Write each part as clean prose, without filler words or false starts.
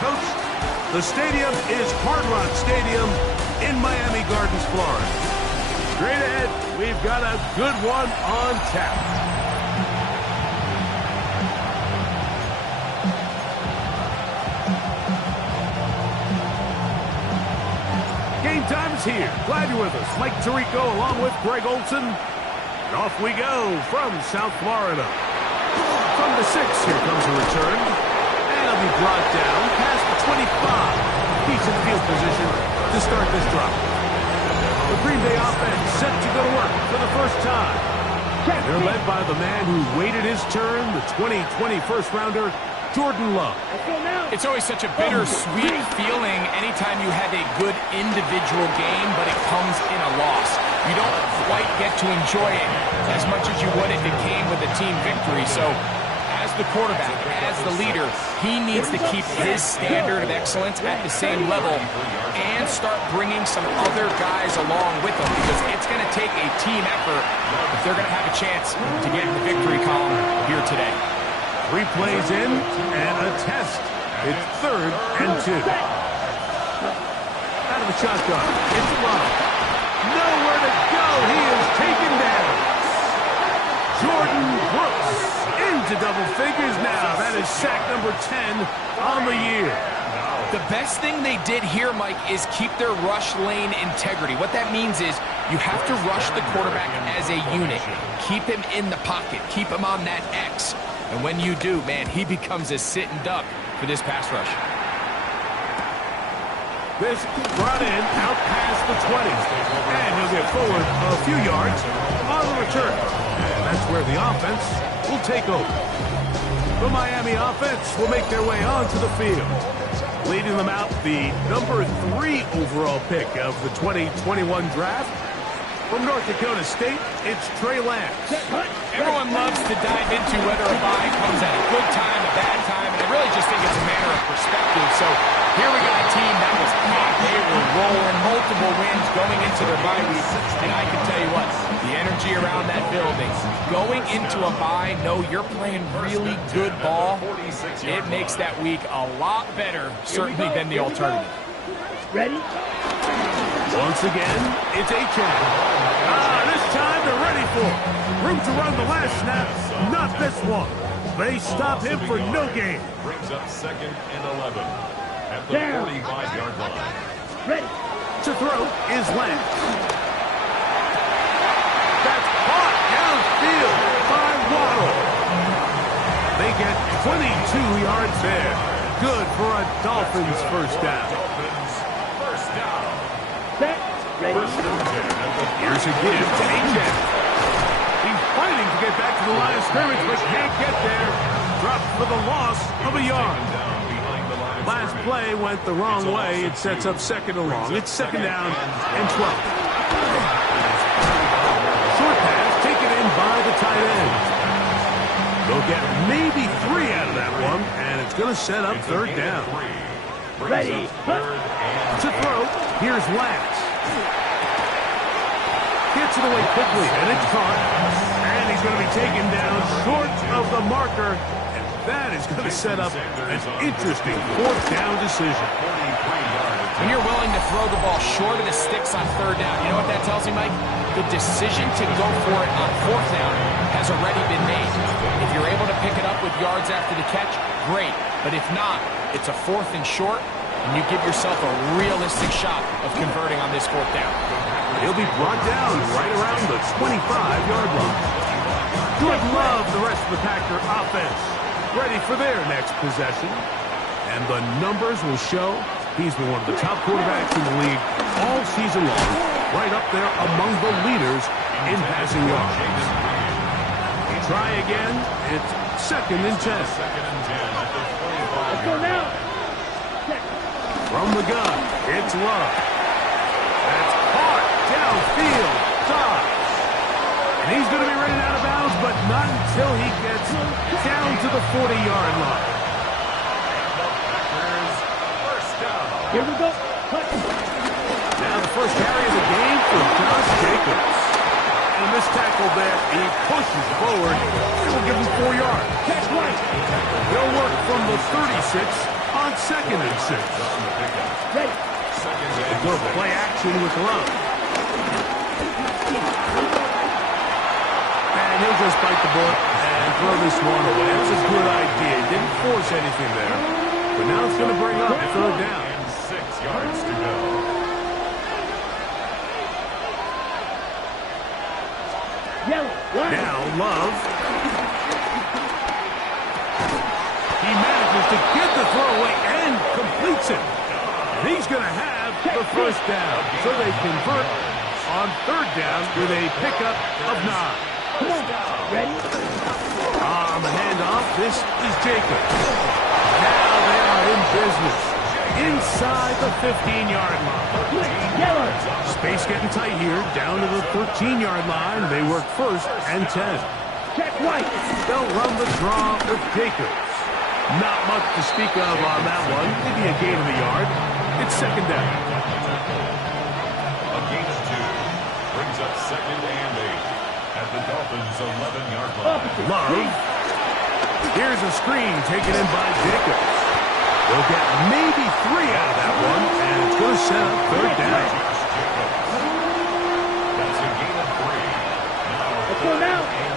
Coach. The stadium is Hard Rock Stadium in Miami Gardens, Florida. Straight ahead, we've got a good one on tap. Game time is here. Glad you're with us. Mike Tirico along with Greg Olson. And off we go from South Florida. From the 6, here comes a return. And it'll be brought down past the 25. Decent field position to start this drop. The Green Bay offense set to go to work for the first time. And they're led by the man who waited his turn, the 2020 first-rounder, Jordan Love. It's always such a bittersweet feeling anytime you have a good individual game, but it comes in a loss. You don't quite get to enjoy it as much as you would if it came with a team victory. So as the quarterback, as the leader, he needs to keep his standard of excellence at the same level and start bringing some other guys along with him, because it's going to take a team effort if they're going to have a chance to get in the victory column here today. 3 plays in and a test. It's 3rd and 2. Out of the shotgun. It's Love. Nowhere to go. He is taken down. Jordan Brooks into double figures now. That is sack number 10 on the year. The best thing they did here, Mike, is keep their rush lane integrity. What that means is you have to rush the quarterback as a unit. Keep him in the pocket. Keep him on that X. And when you do, man, he becomes a sitting duck for this pass rush. This brought in out past the 20. And he'll get forward a few yards on the return. And that's where the offense will take over. The Miami offense will make their way onto the field. Leading them out, the number 3 overall pick of the 2021 draft. From North Dakota State, it's Trey Lance. Everyone loves to dive into whether a bye comes at a good time, a bad time, and I really just think it's a matter of perspective. So here we got a team that was hot. They were rolling, multiple wins going into their bye week. And I can tell you what, the energy around that building, going into a bye, know you're playing really good ball, it makes that week a lot better, certainly, than the alternative. Ready? Once again, it's Achane. This time they're ready for it. Room to run the last snap, not this one. They stop him for no gain. Brings up 2nd and 11 at the 45-yard line. Ready? To throw is Lance. That's caught downfield by Waddle. They get 22 yards there. Good for a Dolphins first down. Set. Ready? Here's a give to Achane. He's fighting to get back to the line of scrimmage, but can't get there. Dropped for the loss of a yard. Last play went the wrong way. It sets up 2nd and long. It's 2nd down and 12. Short pass taken in by the tight end. They'll get maybe 3 out of that one, and it's going to set up 3rd down. Ready? To throw, here's Lance. Gets it away quickly, and it's caught. And he's going to be taken down short of the marker. And that is going to set up an interesting 4th down decision. When you're willing to throw the ball short of the sticks on 3rd down, you know what that tells me, Mike? The decision to go for it on 4th down has already been made. If you're able to pick it up with yards after the catch, great. But if not, it's a 4th and short, and you give yourself a realistic shot of converting on this 4th down. He'll be brought down right around the 25-yard line. Good love the rest of the Packer offense. Ready for their next possession. And the numbers will show he's been one of the top quarterbacks in the league all season long. Right up there among the leaders in passing yards. Try again. It's 2nd and 10. Let's go now. From the gun, it's Love. That's caught downfield. Dobbs. And he's going to be running out of bounds, but not until he gets down to the 40-yard line. Here we go. Now the first carry of the game for Josh Jacobs. And this tackle there, he pushes forward. It will give him 4 yards. Catch right. They'll work from the 36 on on 2nd and 6. Ready. Go play action with Love. And he'll just bite the bullet and throw this one away. That's a good idea. Didn't force anything there. But now it's going to bring up 3rd down. And 6 yards to go. Yellow. Line. Now Love. He manages to get the throw away and completes it. And he's going to have the 1st down. So they convert on 3rd down with a pickup of 9. Come on. Ready. On the handoff, this is Jacobs. Now they are in business. Inside the 15-yard line. Yellow. Space getting tight here. Down to the 13-yard line. They work 1st and 10. Check right. They'll run the draw with Jacobs. Not much to speak of on that one. Maybe a gain of a yard. It's 2nd down. A gain of 2 brings up 2nd and 8 at the Dolphins' 11-yard line. Love. Here's a screen taken in by Jacobs. They'll get maybe 3 out of that one, and it's going to set up 3rd down. That's a gain of 3. Now Let's go now. 3rd and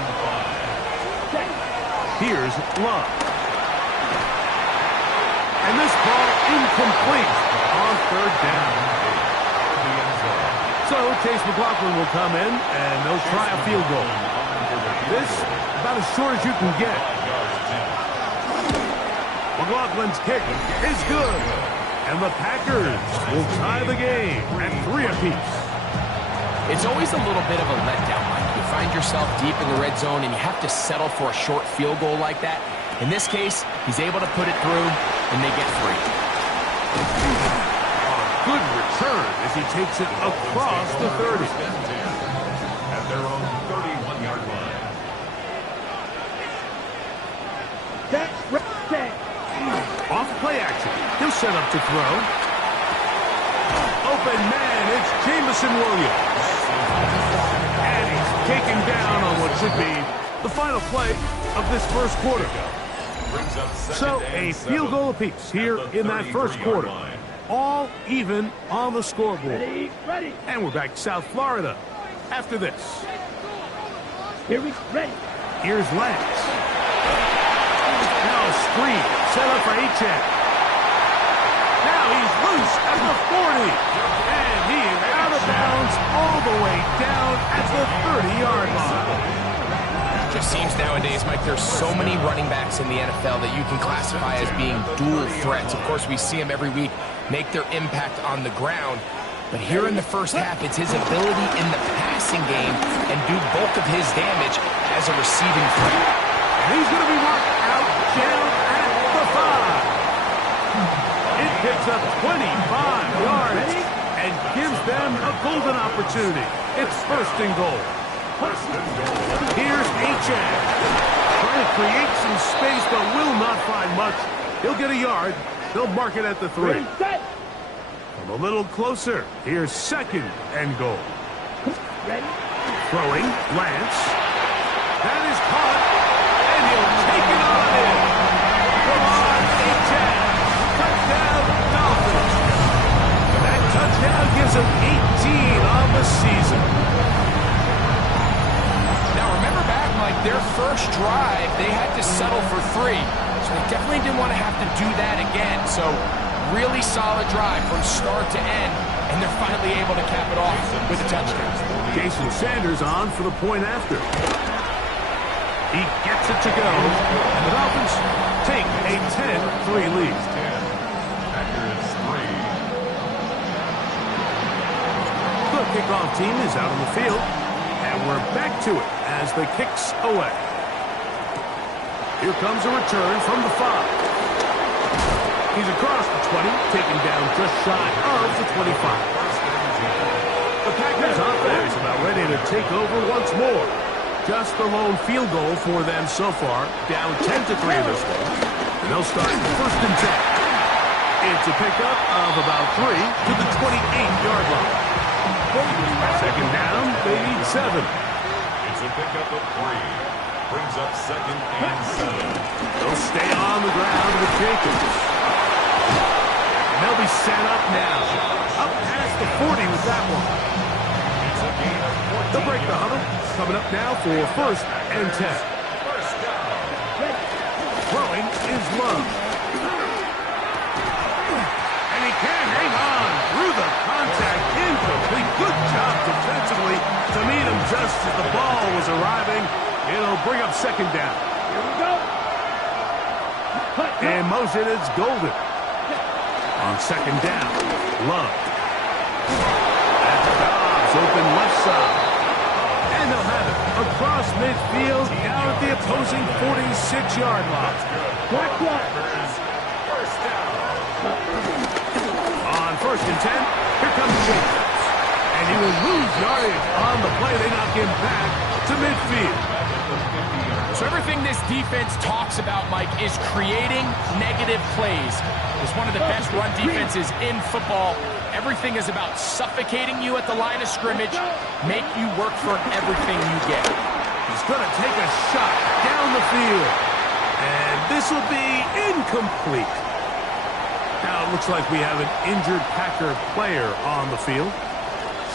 5. Check. Here's Love. And this ball incomplete on 3rd down. So Chase McLaughlin will come in, and they'll try a field goal. This, about as short as you can get. McLaughlin's kick is good. And the Packers will tie the game at 3 apiece. It's always a little bit of a letdown, Mike. You find yourself deep in the red zone, and you have to settle for a short field goal like that. In this case, he's able to put it through, and they get 3. Good return as he takes it across the 30. At their own 31-yard line. Check. Check. Off play action. He'll set up to throw. Open man, it's Jameson Williams. And he's taken down on what should be the final play of this 1st quarter. Brings up 2nd So and a 7 field goal apiece here at the in that 1st 33-yard quarter. line. All even on the scoreboard. Ready. Ready. And we're back to South Florida after this. Here we ready. Here's Lance. Now a screen set up for Achane. Now he's loose at the 40. And he is out of bounds all the way down at the 30-yard line. Just seems nowadays, Mike, there's so many running backs in the NFL that you can classify as being dual threats. Of course, we see them every week make their impact on the ground. But here in the 1st half, it's his ability in the passing game and do bulk of his damage as a receiving threat. And he's going to be marked out down at the 5. It picks up 25 yards and gives them a golden opportunity. It's 1st and goal. Here's Achane. Trying to create some space, but will not find much. He'll get a yard. They'll mark it at the 3. Ready. Set. From a little closer, here's 2nd and goal. Ready. Throwing, Lance. That is caught, and he'll take it on in. Come on, Achane. Touchdown, Dolphins. That touchdown gives him 18 on the season. Now, remember back, Mike, their 1st drive, they had to settle for 3. So they definitely didn't want to have to do that again. So really solid drive from start to end, and they're finally able to cap it off with a touchdown. Jason Sanders on for the point after. He gets it to go, and the Dolphins take a 10-3 lead. Packers 3. The kickoff team is out on the field, and we're back to it as the kicks away. Here comes a return from the 5. He's across the 20, taken down just shy of the 25. The Packers offense about ready to take over once more. Just the lone field goal for them so far, down 10-3 in this one. And they'll start 1st and 10. It's a pickup of about 3 to the 28-yard line. 2nd down, they need 7. It's a pickup of 3. Brings up 2nd and 7. They'll stay on the ground with Jacobs. He's set up now. Up past the 40 with that one. It's a gain of 14. They'll break the huddle. Coming up now for 1st and 10. First down. Throwing is Love. And he can hang on through the contact. Incomplete. Good job defensively to meet him just as the ball was arriving. It'll bring up 2nd down. Here we go. In motion, it's Golden. On 2nd down, Love. And Dobbs open left side. And they'll have it across midfield down at the opposing 46-yard line. Black one. First down. On 1st and 10, here comes Jacobs. And he will lose yardage on the play. They knock him back to midfield. So everything this defense talks about, Mike, is creating negative plays. It's one of the best run defenses in football. Everything is about suffocating you at the line of scrimmage, make you work for everything you get. He's going to take a shot down the field. And this will be incomplete. Now it looks like we have an injured Packer player on the field.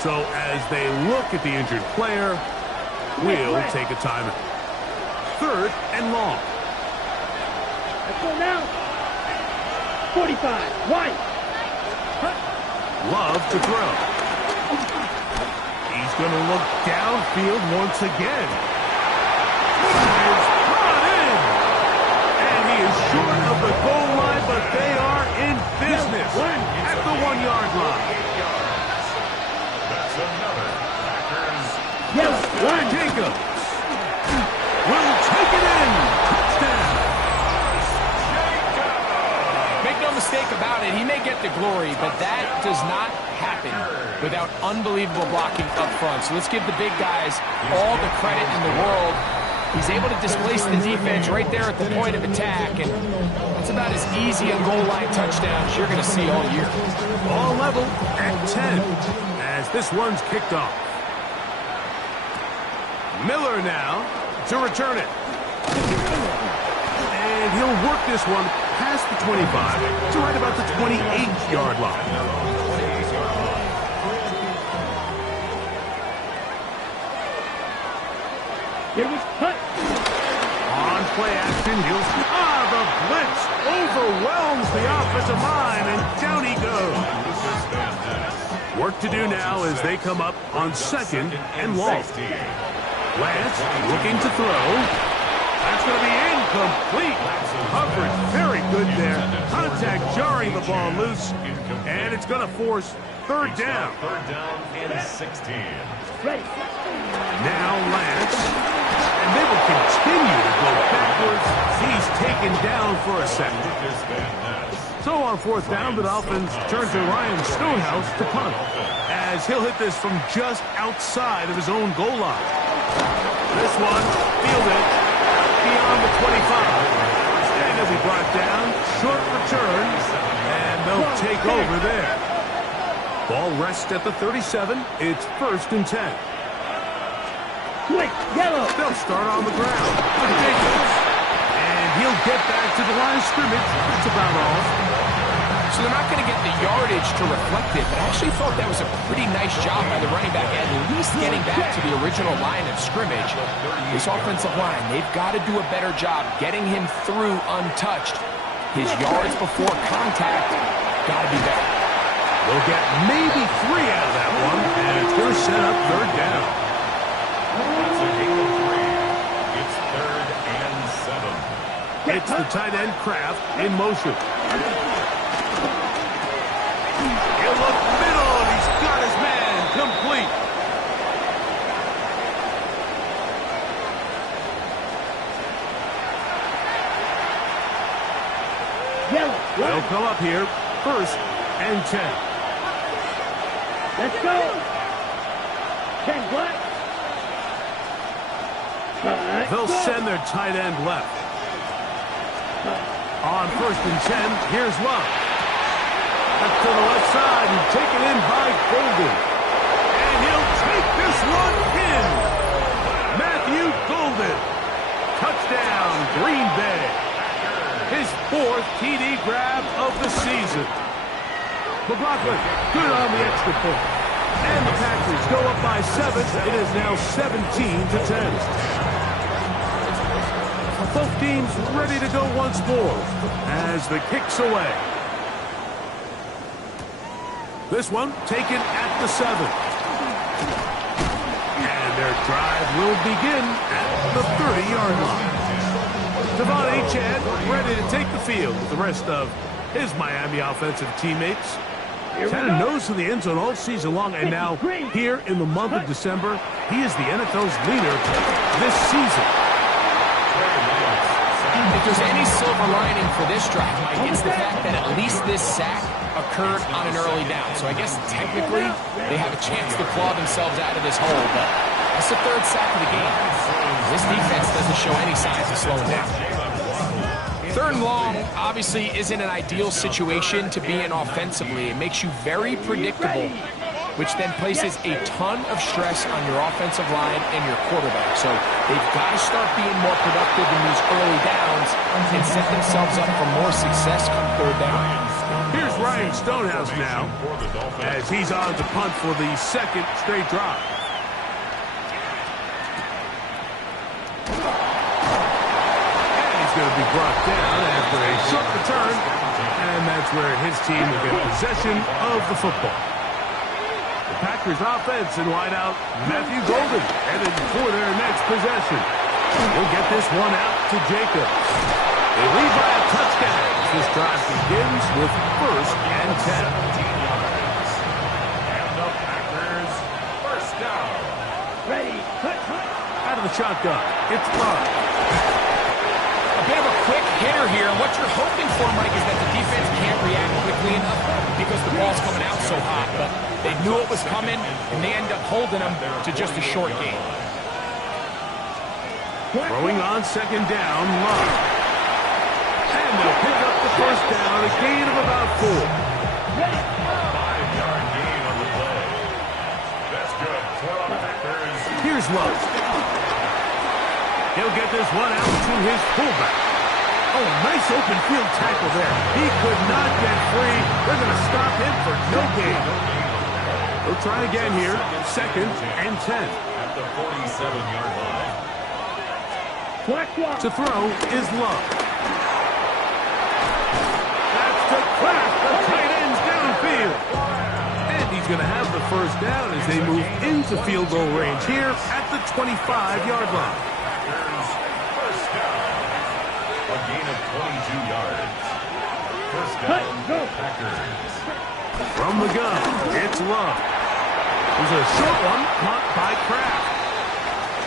So as they look at the injured player, we'll take a timeout. 3rd and long. Let's go now. 45. White. Love to throw. He's going to look downfield once again. Is brought in. And he is short of the goal line, but they are in business at the 1-yard line. That's another Packers. Yellow. One. Jacobs will take it in. Touchdown. Make no mistake about it, he may get the glory, but that does not happen without unbelievable blocking up front. So let's give the big guys all the credit in the world. He's able to displace the defense right there at the point of attack, and that's about as easy a goal line touchdown as you're going to see all year. All level at 10 as this one's kicked off. Miller now to return it. And he'll work this one past the 25 to right about the 28-yard line. Here we cut. On play action, he'll... the blitz overwhelms the offensive line, and down he goes. Work to do now as they come up on 2nd and long. Lance looking to throw. That's going to be incomplete. Coverage very good there. Contact jarring the ball loose. And it's going to force 3rd down. 3rd down and 16. Ready. Now Lance. And they will continue to go backwards. He's taken down for a second. So on 4th down, the Dolphins turn to Ryan Stonehouse to punt, as he'll hit this from just outside of his own goal line. This one fielded beyond the 25. And he'll be brought down. Short return. And they'll take over there. Ball rests at the 37. It's 1st and 10. Quick. Yellow. They'll start on the ground. And he'll get back to the line of scrimmage. That's about all. So they're not going to get the yardage to reflect it, but I actually thought that was a pretty nice job by the running back, at least getting back to the original line of scrimmage. This offensive line, they've got to do a better job getting him through untouched. His yards before contact got to be better. They'll get maybe 3 out of that one, and it's going to set up 3rd down. That's a gain of 3. It's 3rd and 7. It's the tight end Kraft in motion. He'll look middle, and he's got his man complete. Yellow. They'll come up here, 1st and 10. Let's go. 10 black. They'll send their tight end left. On 1st and 10, here's Love. Up to the left side and taken in by Golden. And he'll take this one in. Matthew Golden. Touchdown, Green Bay. His 4th TD grab of the season. McLaughlin, good on the extra point. And the Packers go up by 7. It is now 17-10. Both teams ready to go once more as the kick's away. This one taken at the 7. And their drive will begin at the 30-yard line. Devon Achane ready to take the field with the rest of his Miami offensive teammates. He's had a nose in the end zone all season long, and now here in the month of December, he is the NFL's leader this season. If there's any silver lining for this drive, Mike, it's the fact that at least this sack occurred on an early down. So I guess technically they have a chance to claw themselves out of this hole, but it's the 3rd sack of the game. This defense doesn't show any signs of slowing down. 3rd and long obviously isn't an ideal situation to be in offensively. It makes you very predictable, which then places a ton of stress on your offensive line and your quarterback. So they've got to start being more productive in these early downs and set themselves up for more success come 3rd down. Here's Ryan Stonehouse now as he's on to punt for the 2nd straight drive. Going to be brought down after a short return, and that's where his team will get possession of the football. The Packers offense in wideout, Matthew Golden headed for their next possession. We'll get this one out to Jacobs. They lead by a touchdown. This drive begins with 1st and 10. And the Packers first down. Ready. Out of the shotgun, it's Love. A bit of a quick hitter here, and what you're hoping for, Mike, is that the defense can't react quickly enough because the ball's coming out so hot. But they knew it was coming, and they end up holding them to just a short gain. Throwing on 2nd down, Love. And they'll pick up the 1st down, a gain of about 4. 5-yard gain on the play. That's good for the Packers. Here's Love. He'll get this one out to his fullback. Oh, nice open field tackle there. He could not get free. They're going to stop him for no gain. They'll try again here. 2nd and 10. At the 47-yard line. To throw is Love. That's to crack the tight ends downfield. And he's going to have the 1st down as they move into field goal range here at the 25-yard line. First down. A gain of 22 yards. First down, Packers. From the gun, it's Love. There's a short one caught by Kraft.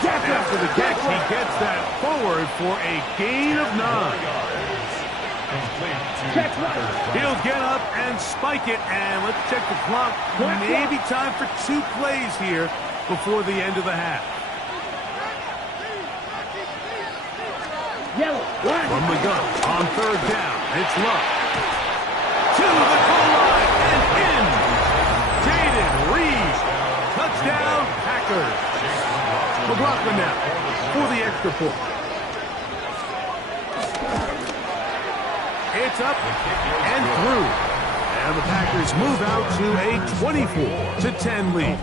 After the catch, he gets that forward for a gain of 9. He'll get up and spike it, and let's check the clock. Maybe time for 2 plays here before the end of the half. From the gun, on 3rd down, it's Love. To the goal line and in. Jaden Reed. Touchdown, Packers. McLaughlin now for the extra point. It's up and through. And the Packers move out to a 24-10 lead.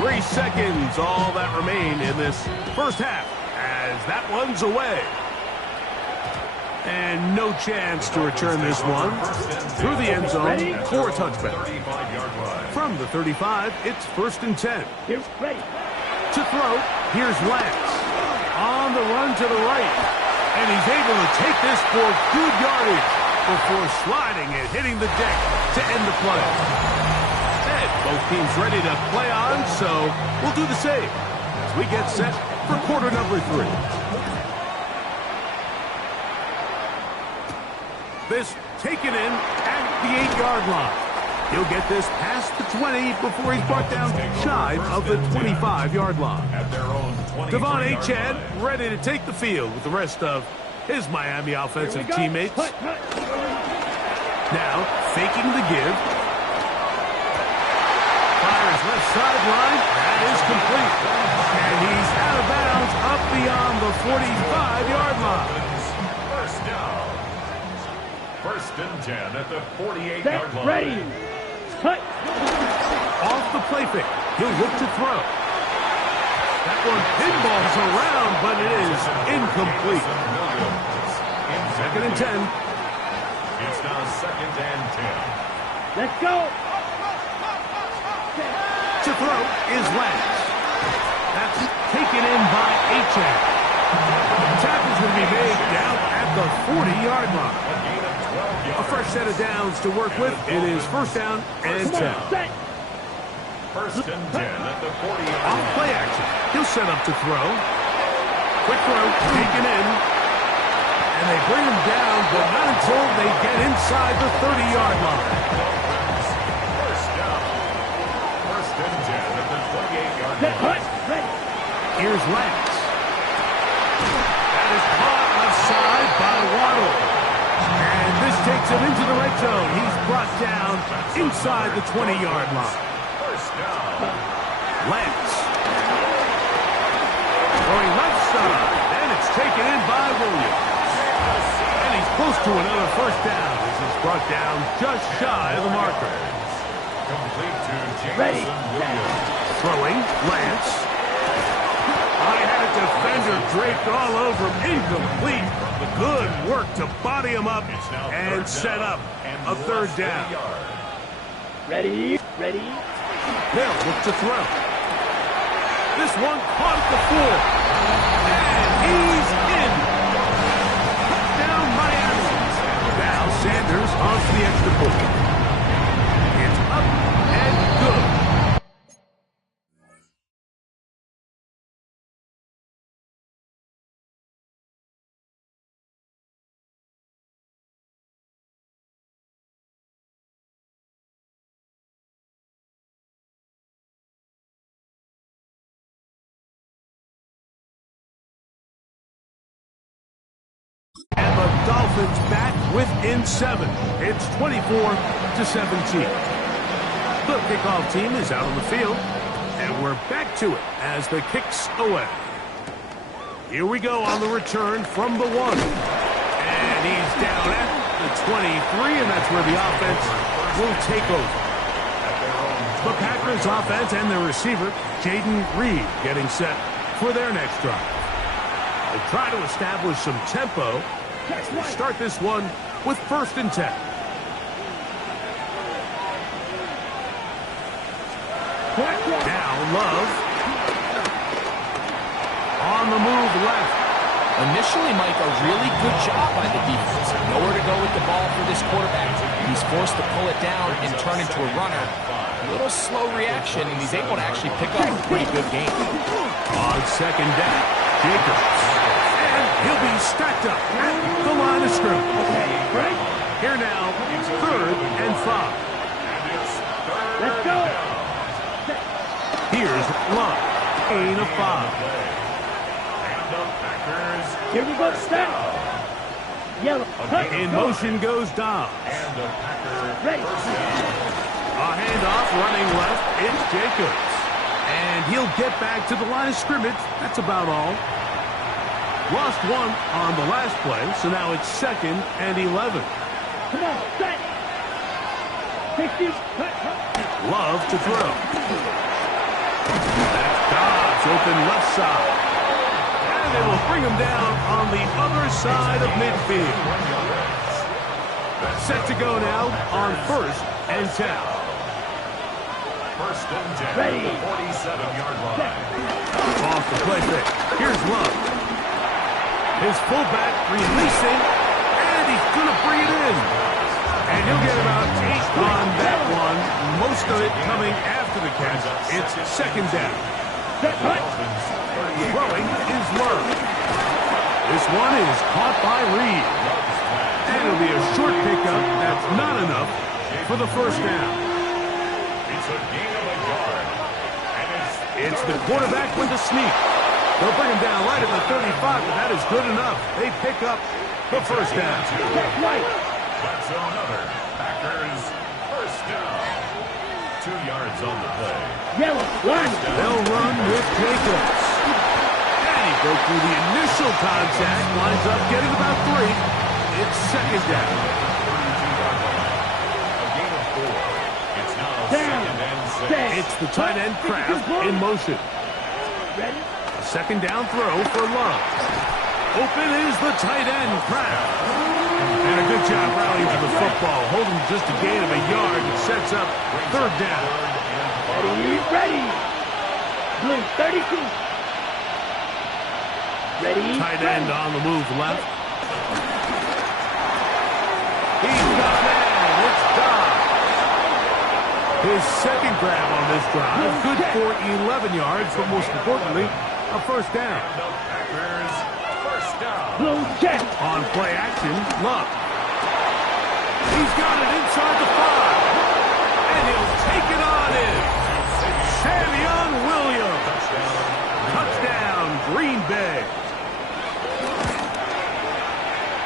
3 seconds, all that remain in this 1st half, as that one's away. And no chance to return this one through the end zone for a touchback. From the 35, it's 1st and 10. To throw, here's Lance. On the run to the right. And he's able to take this for good yardage before sliding and hitting the deck to end the play. And both teams ready to play on, so we'll do the same as we get set for quarter number 3. This taken in at the 8-yard line. He'll get this past the 20 before he's brought down shy of the 25-yard line. Devon Achane ready to take the field with the rest of his Miami offensive teammates. Now, faking the give. Fires left sideline. That is complete. And he's out of bounds up beyond the 45-yard line. First down. First and 10 at the 48-yard Set, line. ready. Cut. Off the play fake. He'll look to throw. That one pinballs around, but it is incomplete. Second and 10. It's now second and 10. Let's go. To throw is Lance. That's taken in by Achane. Tackle's going to be made down at the 40-yard line. A gain of 12 yards. A fresh set of downs to work with. It is first down and 10. Set. First and 10 at the 48-yard Off line. play action. He'll set up to throw. Quick throw, taken in. And they bring him down, but not until they get inside the 30-yard line. First down. First and 10 at the 28-yard Set. line. Cut. Ready. Here's Lance. That is caught offside by Waddle. And this takes him into the red zone. He's brought down inside the 20-yard line. First down. Lance. Going left side. And it's taken in by Williams. And he's close to another first down as he's brought down just shy of the marker. Complete to Ready. Jameson Williams. Throwing, Lance. I had a defender draped all over him. Incomplete. Good work to body him up It's now and third set down up and a third less than a down. yard. Ready. Ready. They'll look to throw. This one caught at the 4. And he's in. Touchdown Miami. Now Sanders on to the extra point. It's up and good. And the Dolphins back within 7. It's 24-17. The kickoff team is out on the field, and we're back to it as the kicks away. Here we go on the return from the 1. And he's down at the 23, and that's where the offense will take over. The Packers offense and their receiver, Jaden Reed, getting set for their next drive. They try to establish some tempo as they start this one with first and 10. Now Love. On the move left. Initially, Mike, a really good job by the defense. Nowhere to go with the ball for this quarterback. He's forced to pull it down and turn into a runner. A little slow reaction, and he's able to actually pick up a pretty good game. On second down, Jacobs. And he'll be stacked up at the line of scrimmage. Here now, third and 5. Let's go. Here's Love. Gain of 5. Here we go. Set. Yellow. Cut. In motion goes Dobbs. Ready. A handoff running left. It's Jacobs. And he'll get back to the line of scrimmage. That's about all. Lost one on the last play, so now it's second and 11. Come on. Set. 60. Cut. Love to throw. That's Dobbs open left side. And they will bring him down on the other side of midfield. Set to go now on first and 10. First and 10. Ready. 47-yard line. Off the play fake. Here's Love. His fullback releasing, and he's going to bring it in. And he'll get about 8 on that one. Most of it coming after the catch. It's second down. Throwing is Love. This one is caught by Reed. And it'll be a short pickup. That's not enough for the first down. It's a gain of a yard. And It's the quarterback with the sneak. They'll bring him down right at the 35, but that is good enough. They pick up the first down. That's another Packers first down. 2 yards on the play. Yellow. Line. They'll run with Jacobs. And he broke through the initial contact, winds up getting about 3 It's second down. A gain of 4. It's now Down. second and 6. It's the tight end Kraft in motion. Ready? A second down throw for Love. Open is the tight end Kraft. And a good job rallying for the football. Holding just a gain of a yard. It sets up third down. Ready. Blue 32. Ready. Tight end on the move left. He's got a man. It's Dodd. His second grab on this drive. Good for 11 yards, but most importantly, a first down. The Packers, first down. Blue check. On play action, Love. He's got it inside the 5. And he'll take it on in. Savion Williams. Touchdown, Green Bay.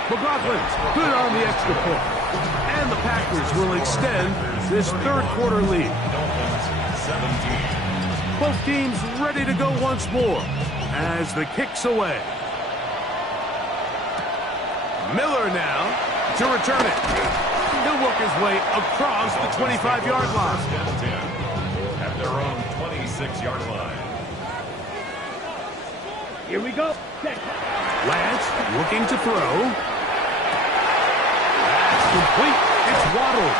McLaughlin's good on the extra point. And the Packers will extend this third quarter lead. Dolphins, 17. Both teams ready to go once more as the kick's away. Miller now to return it. He'll work his way across the 25-yard line. First and 10 at their own 26-yard line. Here we go. Check. Lance looking to throw. That's complete. It's Waddle.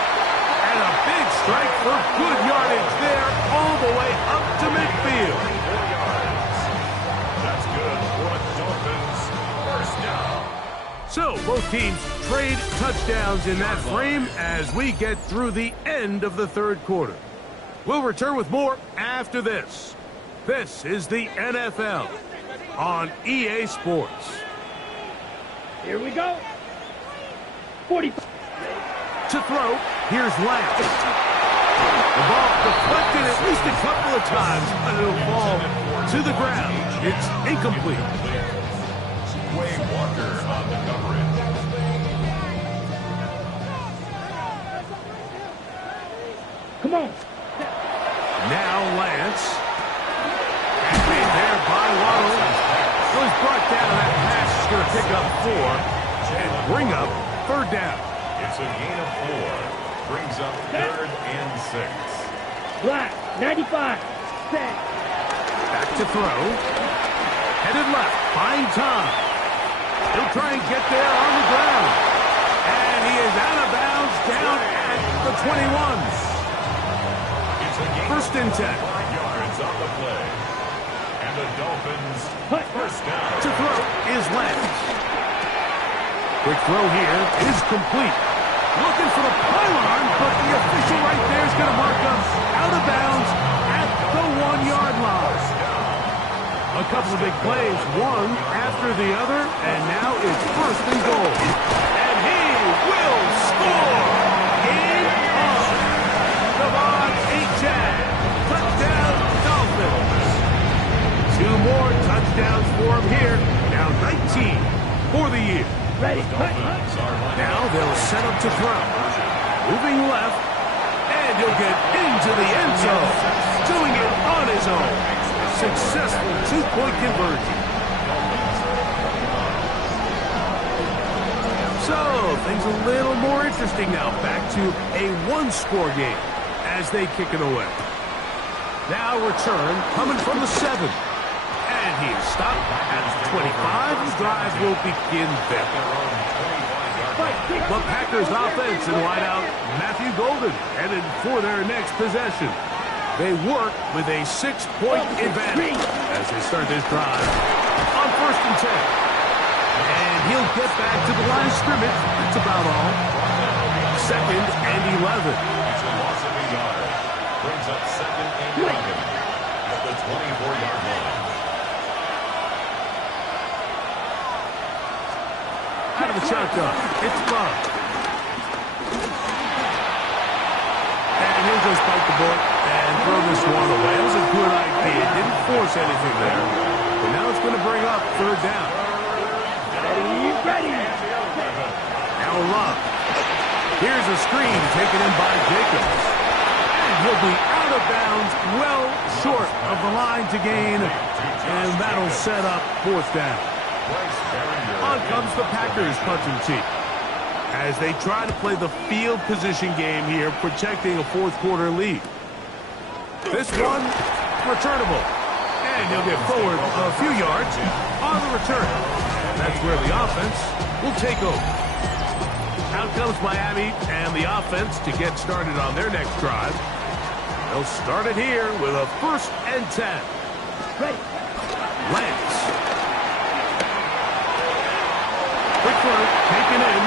And a big strike for good yardage there all the way up to midfield. 4 yards. That's good for the Dolphins. First down. So both teams trade touchdowns in that frame as we get through the end of the third quarter. We'll return with more after this. This is the NFL on EA Sports. Here we go. 45. To throw, here's Lance. The ball deflected at least a couple of times, but it'll fall to the ground. It's incomplete. Way Walker on the coverage. Come on. Now Lance. And made there by Waddle. Was brought down. That pass is going to pick up 4 and bring up third down. It's a gain of 4. Brings up third and 6. Black 95. Set. Back to throw. Headed left. Find time. He'll try and get there on the ground. And he is out of bounds down at the 21. It's a gain First and 10. 5 yards on the play. And the Dolphins first down. To throw is Lance. Quick throw here is complete. Looking for the pylon, but the official right there is going to mark us out of bounds at the 1-yard line. A couple of big plays, one after the other, and now it's first and goal. And he will score! Game on! Devon Achane, touchdown Dolphins. 2 more touchdowns for him here. Now 19 for the year. Ready. Now they'll set up to throw. Moving left, and he'll get into the end zone. Doing it on his own. Successful 2-point conversion. So, things a little more interesting now. Back to a 1-score game as they kick it away. Now return coming from the 7. And he is stopped at the 25. The drive will begin there. The Packers offense and wideout Matthew Golden headed for their next possession. They work with a 6-point advantage as they start this drive on first and 10. And he'll get back to the line of scrimmage. That's about all. Second and 11. It's a loss of a yard. Brings up second and 11 at the 24-yard line. Out of the shotgun, it's Bud. And he'll just bite the bullet and throw this one away. It was a good idea. Didn't force anything there. But now it's going to bring up third down. Ready. Now Love. Here's a screen taken in by Jacobs. And he'll be out of bounds, well short of the line to gain. And that'll set up fourth down. On comes the Packers punting team. as they try to play the field position game here, protecting a fourth quarter lead. This one, returnable. And he'll get forward a few yards on the return. That's where the offense will take over. Out comes Miami and the offense to get started on their next drive. They'll start it here with a 1st and 10. Ready. Lance. Quick throw, taken in.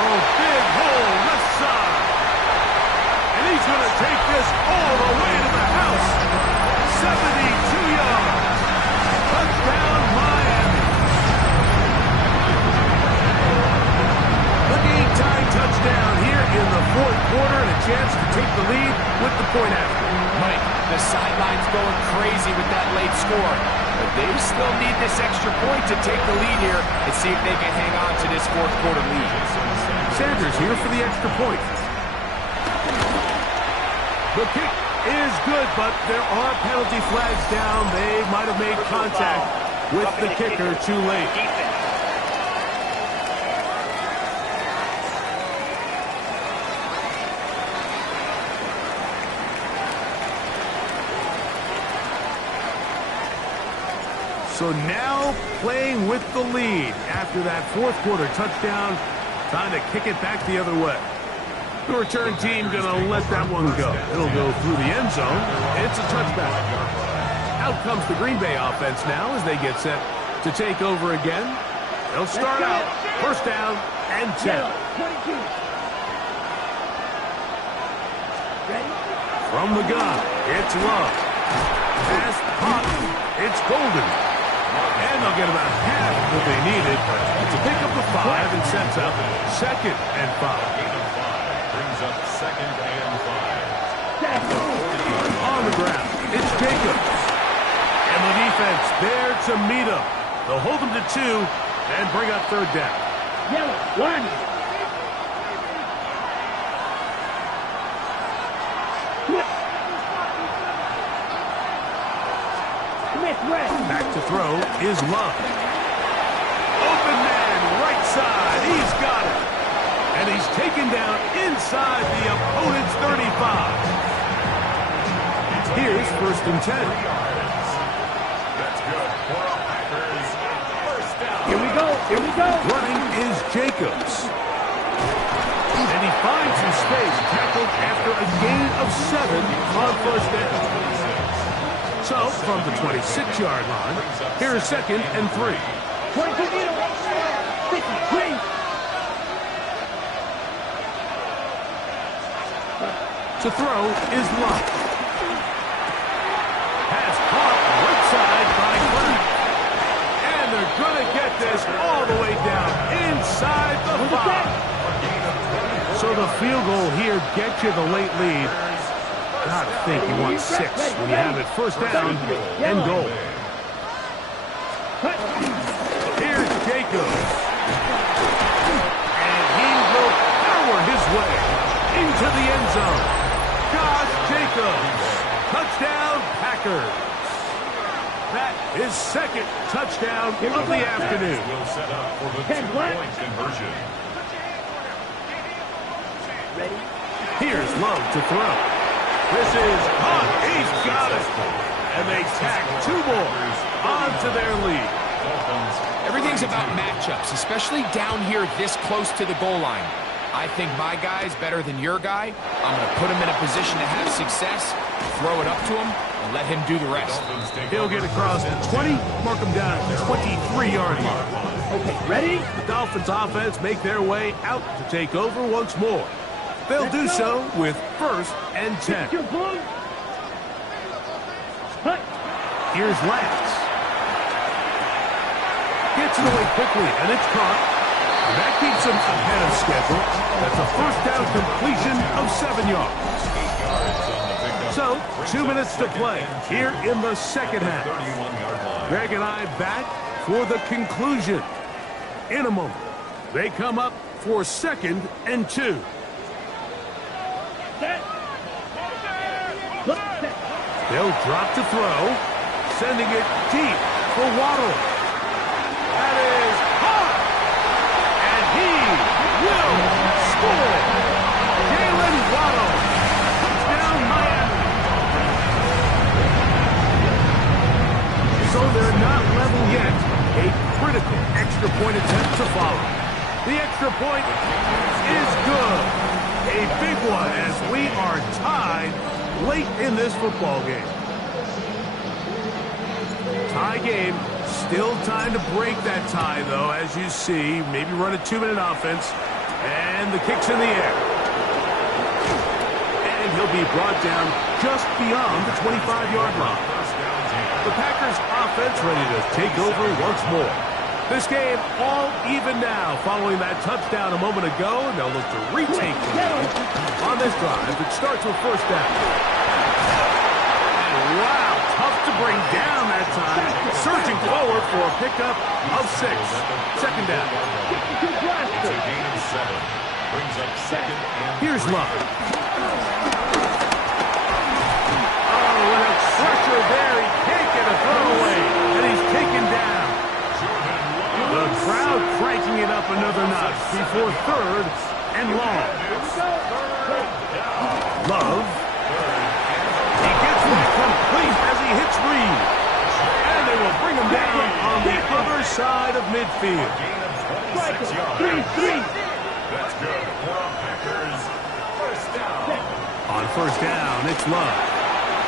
Oh, big hole, left side. And he's going to take this all the way to the house. 72 yards. Touchdown, Miami. The game-time touchdown here in the fourth quarter, and a chance to take the lead with the point after. Mike, the sideline's going crazy with that late score, but they still need this extra point to take the lead here and see if they can hang on to this fourth quarter lead. Sanders here for the extra point. The kick is good, but there are penalty flags down. They might have made contact with the kicker too late. So now playing with the lead after that fourth quarter touchdown, trying to kick it back the other way. The return team going to let that one go. It'll go through the end zone. It's a touchback. Out comes the Green Bay offense now as they get set to take over again. They'll start out 1st down and 10. 22. Ready. From the gun, it's Love. Pass hot. It's Golden. And they'll get about half what they needed to pick up the 5 and sets up 2nd and 5. Brings up 2nd and 5. On the ground, it's Jacobs. And the defense there to meet him. They'll hold him to 2 and bring up 3rd down. Yellow. 1. Back to throw is Love. Open man, right side. He's got it. And he's taken down inside the opponent's 35. Here's 1st and 10. That's good for a Packers 1st down. Here we go. Here we go. Running is Jacobs. And he finds some space, tackled after a gain of 7 on 1st down. So, from the 26-yard line, here's 2nd and 3. 22 meters. 53. To throw is Love. Pass caught right side by Clark. And they're going to get this all the way down inside the 5. So the field goal here gets you the late lead. Gotta think you want 6 when you have it 1st down and goal. Here's Jacobs. And he will power his way into the end zone. Josh Jacobs. Touchdown, Packers. That is 2nd touchdown of the afternoon. Will set up for the 2-point conversion. Ready. Here's Love to throw. This is caught. He's got it. And they tack 2 more onto their lead. Everything's about matchups, especially down here this close to the goal line. I think my guy's better than your guy. I'm going to put him in a position to have success, throw it up to him, and let him do the rest. He'll get across the 20, mark him down at the 23-yard line. Okay, ready? The Dolphins offense make their way out to take over once more. They'll do so with 1st and 10. Your blue. Here's Lance. Gets it away quickly, and it's caught. And that keeps him ahead of schedule. That's a 1st down completion of 7 yards. So, 2 minutes to play here in the 2nd half. Greg and I back for the conclusion. In a moment, they come up for 2nd and 2. They'll drop to throw, sending it deep for Waddle. That is hot, and he extra point is good. A big one as we are tied late in this football game. Tie game. Still time to break that tie, though, as you see. Maybe run a 2-minute offense. And the kick's in the air. And he'll be brought down just beyond the 25-yard line. The Packers offense ready to take over once more. This game all even now following that touchdown a moment ago, and they'll look to retake the lead on this drive. It starts with first down. And wow, tough to bring down that time. Surging forward for a pickup of 6. Second down. It's a gain of 7. Brings up second and Here's 3. Love. Oh, with a pressure there, he can't get a throw away, and he's taken down. The crowd cranking it up another notch before third and long. Love. He gets one complete as he hits Reed. And they will bring him down on the other side of midfield. Gain of 26 yards. 3-3. That's good for our Packers. First down. On first down, it's Love.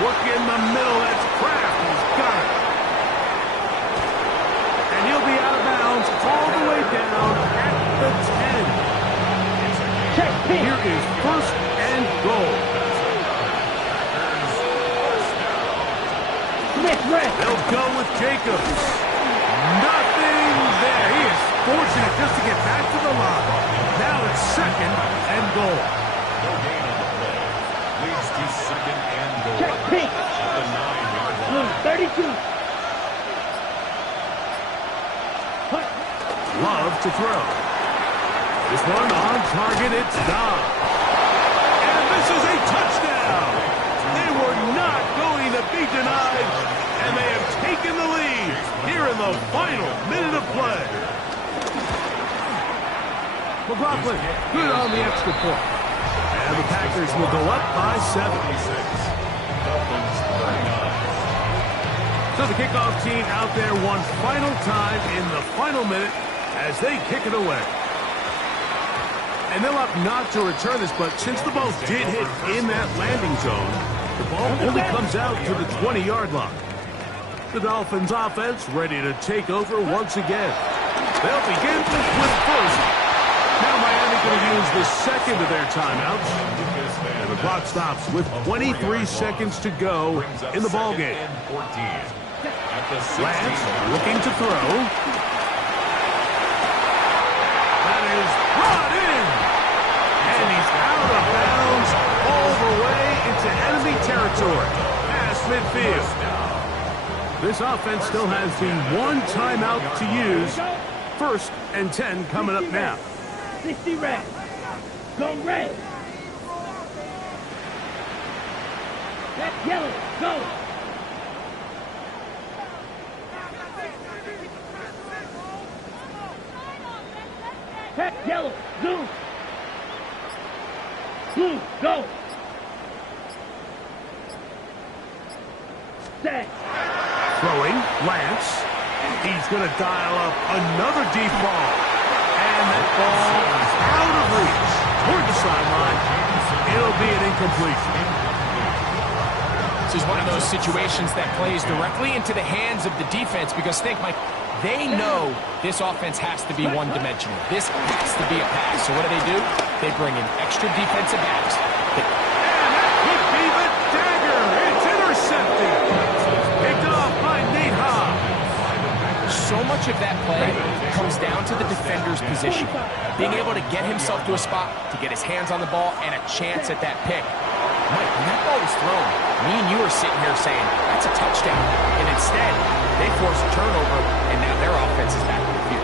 Work in the middle, that's Kraft. He's got it. And he'll be out of bounds all the way down at the 10. Check P. Here is first and goal. Smith red. They'll go with Jacobs. Nothing there. He is fortunate just to get back to the line. Now it's second and goal. No gain on the play. Leads to second and goal. Check P. At the 9-yard line. Blue 32. Punt. Love to throw. This one on target. It's Dobb. And this is a touchdown. They were not going to be denied, and they have taken the lead here in the final minute of play. McLaughlin, good on the extra point. And the Packers will go up by 7. Dolphins 39. So the kickoff team out there one final time in the final minute as they kick it away. And they'll opt not to return this, but since the ball did hit in that landing zone, the ball only comes out to the 20-yard line. The Dolphins offense ready to take over once again. They'll begin with first. Now Miami going to use the second of their timeouts. And the clock stops with 23 seconds to go in the ball game. Lance looking to throw. That is brought in. And he's out of bounds all the way into enemy territory. Past midfield. This offense still has the one timeout to use. First and 10 coming up now. 60 red. Go red. That's yellow. Go. That's yellow. Zoom. Blue. Go. Set. Throwing, Lance. He's going to dial up another deep ball. And that ball is out of reach toward the sideline. It'll be an incompletion. This is one of those situations that plays directly into the hands of the defense because think, Mike, they know this offense has to be one-dimensional. This has to be a pass. So what do? They bring in extra defensive backs. And that could be the dagger. It's intercepted. Picked off by Nate Hobbs. So much of that play comes down to the defender's position. Being able to get himself to a spot, to get his hands on the ball, and a chance at that pick. Mike, when that ball was thrown, me and you were sitting here saying, that's a touchdown. And instead, they force a turnover, and now their offense is back in the field.